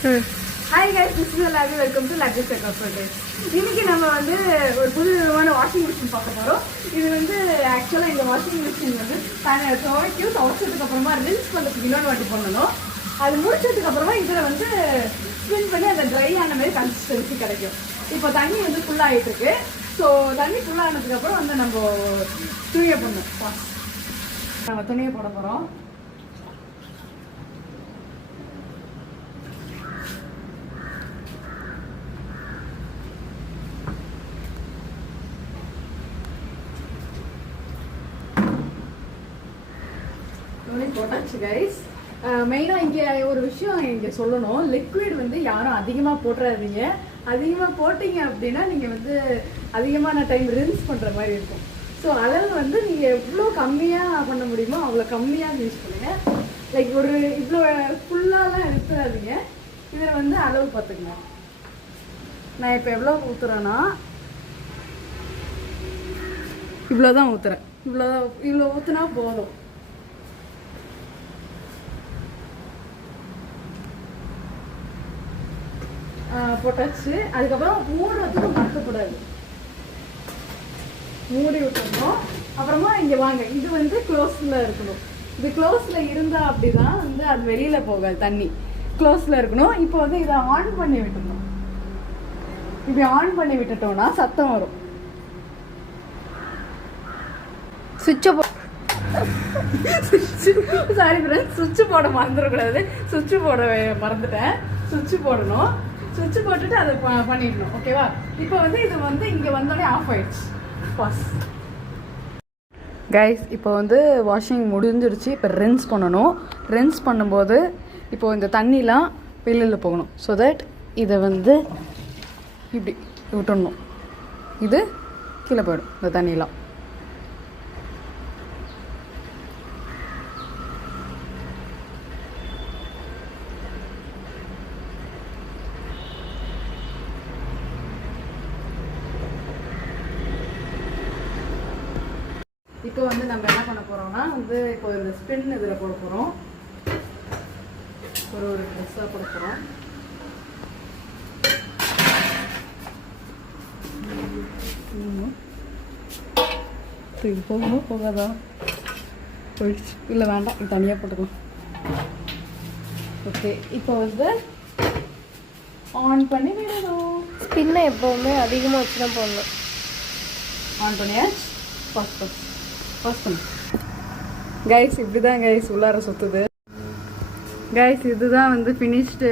Hi guys, this is Laby. Welcome to Laby Second. இன்னைக்கு நம்ம வந்து ஒரு புது விதமான வாஷிங் மிஷின் பார்க்க போறோம். இது வந்து ஆக்சுவலா இந்த வாஷிங் மிஷின் வந்து துவைச்சதுக்கு அப்புறமா ரின்ஸ் பண்றதுக்கு இன்னொரு வாட்டி பண்ணணும். அது முடிச்சதுக்கு அப்புறமா இதுல வந்து ஸ்பின் பண்ணி அந்த ட்ரை ஆன மாதிரி கன்சிஸ்டன்சி கிடைக்கும். இப்போ தண்ணி வந்து ஃபுல் ஆயிட்டு இருக்கு. ஸோ தண்ணி ஃபுல் ஆனதுக்கு அப்புறம் வந்து நம்ம துணியை பண்ணணும். நம்ம துணியை போட போறோம். போட்டாச்சு கைஸ். மெயினாக இங்கே ஒரு விஷயம் இங்கே சொல்லணும். லிக்விட் வந்து யாரும் அதிகமாக போட்டுறாதீங்க. அதிகமாக போட்டிங்க அப்படின்னா நீங்கள் வந்து அதிகமான டைம் ரின்ஸ் பண்ணுற மாதிரி இருக்கும். ஸோ அளவு வந்து நீங்கள் எவ்வளோ கம்மியாக பண்ண முடியுமோ அவ்வளோ கம்மியாக யூஸ் பண்ணுங்கள். லைக் ஒரு இவ்வளோ ஃபுல்லாலாம் எடுத்துடாதீங்க. இதில் வந்து அளவு பார்த்துக்கங்க. நான் இப்போ எவ்வளோ ஊற்றுறேன்னா இவ்வளோ தான் ஊற்றுறேன். இவ்வளோ ஊற்றுனா போதும். போட்டாச்சு. அதுக்கப்புறம் மூடுறதுக்கு மறக்கக்கூடாது. மூடி விட்டுறணும். அப்புறமா இங்கே வாங்க, இது வந்து க்ளோஸில் இருக்கணும். இது க்ளோஸில் இருந்தால் அப்படி தான் வந்து அது வெளியில் போகாது. தண்ணி க்ளோஸில் இருக்கணும். இப்போ வந்து இதை ஆன் பண்ணி விட்டுடணும். இப்படி ஆன் பண்ணி விட்டுட்டோம்னா சத்தம் வரும். சுவிட்சை சாரி ஃப்ரெண்ட்ஸ், சுவிட்சு போட மறந்துடக்கூடாது. சுவிட்சு போட மறந்துட்டேன். சுவிட்சு போடணும். சுவிட்சு போட்டுட்டு அதை பண்ணிடணும். ஓகேவா? இப்போ வந்து இது வந்து இங்கே வந்தோடனே ஆஃப் ஆயிடுச்சு. பாஸ் கைஸ். இப்போ வந்து வாஷிங் முடிஞ்சிடுச்சு. இப்போ ரின்ஸ் பண்ணணும். ரின்ஸ் பண்ணும்போது இப்போது இந்த தண்ணிலாம் வெளியில் போகணும். ஸோ தட் இதை வந்து இப்படி விட்டுடணும். இது கீழே போயிடும் இந்த தண்ணிலாம். இப்போ வந்து நம்ம என்ன பண்ண போகிறோம்னா வந்து இப்போ இந்த ஸ்பின் இதில் போட போகிறோம். ஒரு ட்ரெஸ்ஸாக போட போகிறோம். இது போகணும் போகாதா? போயிடுச்சு. இல்லை வேண்டாம், இது தனியாக போட்டுக்கலாம். ஓகே, இப்போ வந்து ஆன் பண்ணி விடணும். ஸ்பின்னை எப்போவுமே அதிகமாக வச்சு தான் போடணும். ஆன் பண்ணியாச்சு. ஃபஸ்ட் பண்ணு கைஸ். இப்படி தான் கைஸ் உள்ளார சுற்றுது கைஸ். இதுதான் வந்து ஃபினிஷ்டு